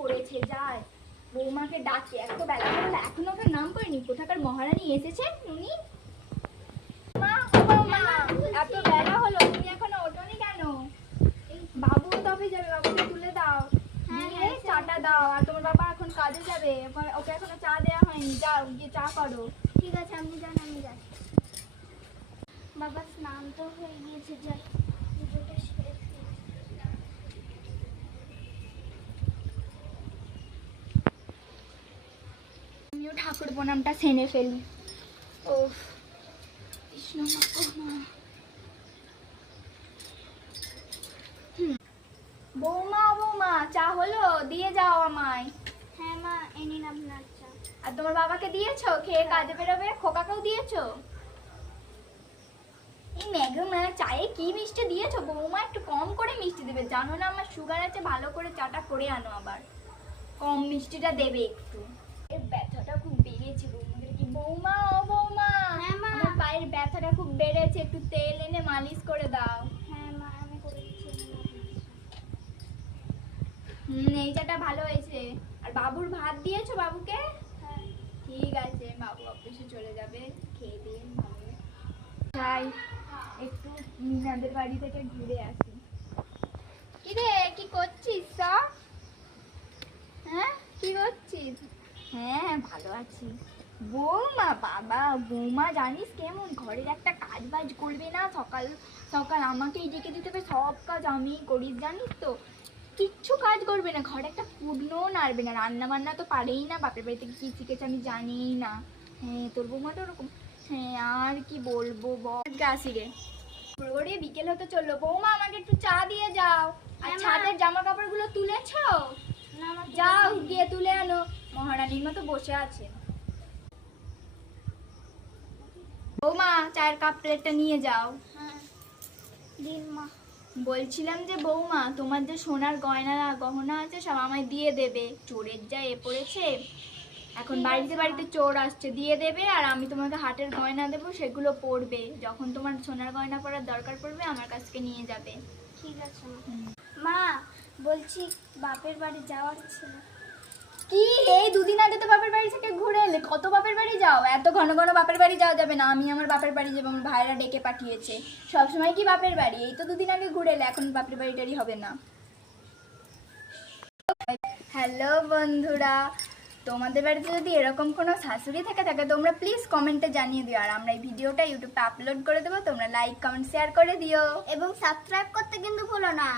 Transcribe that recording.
পড়েছে, যায় বৌমাকে ডাকে। এত বেলা হলো এখনো ওকে নাম করেনি। কোথাকার মহারানী এসেছেন উনি। মা ও বৌমা, এত বেলা হলো তুমি এখনো ওঠোনি কেন? বাবু তবে যাবে, বাবুকে তুলে দাও, দিয়ে চাটা দাও। আর তোমার বাবা এখন কাজে যাবে, ওকে এখনো চা দেওয়া হয়নি। যাও গিয়ে চা করো। ঠিক আছে আমি যান, আমি যাই। বাবা স্নান তো হয়ে গিয়েছে, যাই পুজোটা সেরে ফেলি। আমিও ঠাকুর প্রণামটা সেরে ফেলি। ও কৃষ্ণ মা। বৌমা বৌমা, চা হলো? দিয়ে যাও আমায়। হ্যাঁ মা, এ নিন আপনার চা। আর তোমার বাবাকে দিয়েছো? খেয়ে কাজে বেরোবে। খোকাকেও দিয়েছো? এই ম্যাগো মা, চায়ে কি মিষ্টি দিয়েছো? বৌমা একটু কম করে মিষ্টি দেবে, জানো না আমার সুগার আছে। ভালো করে চাটা করে আনো, আবার কম মিষ্টিটা দেবে একটু। এর ব্যথাটা খুব বেড়েছে বৌমাদের কি। বৌমা ও বৌমা, হ্যাঁ মা। আমার পায়ের ব্যথাটা খুব বেড়েছে, একটু তেল এনে মালিশ করে দাও। হ্যাঁ মা, আমি করে দিচ্ছি। এই চাটা ভালো হয়েছে। আর বাবুর ভাত দিয়েছো বাবুকে? হ্যাঁ। ঠিক আছে, বাবু অফিসে চলে যাবে, খেয়ে দিয়ে ভালো। তাই একটু মিনাদের বাড়ি থেকে ঘুরে আসি। কিরে কি করছিস সব? হ্যাঁ কি করছিস? হ্যাঁ ভালো আছি। বৌমা বাবা, বৌমা জানিস কেমন, ঘরের একটা কাজ বাজ করবে না। সকাল সকাল আমাকেই ডেকে দিতে হবে, সব কাজ আমিই করি জানিস তো। কিচ্ছু কাজ করবে না, ঘরে একটা কুটনোও নাড়বে না। রান্না বান্না তো পারেই না, বাপের বাড়ি থেকে কি শিখেছে আমি জানিই না। হ্যাঁ তোর বৌমা তো ওরকম। হ্যাঁ আর কি বলবো বল। আসি রে, ঘুরে বিকেল হতে চললো। বৌমা আমাকে একটু চা দিয়ে যাও। আর হ্যাঁ, মা। ছাদের জামা কাপড়গুলো তুলেছো? না মা, যাও গিয়ে তুলে আনো, মহারানীর মতো বসে আছে। বৌমা চায়ের কাপ প্লেটটা নিয়ে যাও। হ্যাঁ দিন মা। বলছিলাম যে বৌমা, তোমার যে সোনার গয়না গহনা আছে সব আমায় দিয়ে দেবে। চোরের যা এ পড়েছে এখন, বাড়িতে বাড়িতে চোর আসছে। দিয়ে দেবে, আর আমি তোমাকে হাটের গয়না দেবো, সেগুলো পরবে। যখন তোমার সোনার গয়না পরার দরকার পড়বে আমার কাছ থেকে নিয়ে যাবে। ঠিক আছে মা। মা বলছি বাপের বাড়ি যাওয়ার ছিল। কি এই দুদিন আগে তো বাপের বাড়ি থেকে ঘুরে এলে, কত বাপের বাড়ি যাও? এত ঘন ঘন বাপের বাড়ি যাওয়া যাবে না। আমি আমার বাপের বাড়ি যাবো, আমার ভাইরা ডেকে পাঠিয়েছে। সবসময় কি বাপের বাড়ি? এই তো দুদিন আগে ঘুরে এলে, এখন বাপের বাড়িটারই হবে না। হ্যালো বন্ধুরা, তোমাদের বাড়িতে যদি এরকম কোনো শাশুড়ি থেকে থাকে তোমরা প্লিজ কমেন্টে জানিয়ে দিও। আর আমরা এই ভিডিওটা ইউটিউবে আপলোড করে দেবো, তোমরা লাইক কমেন্ট শেয়ার করে দিও এবং সাবস্ক্রাইব করতে কিন্তু ভুলো না।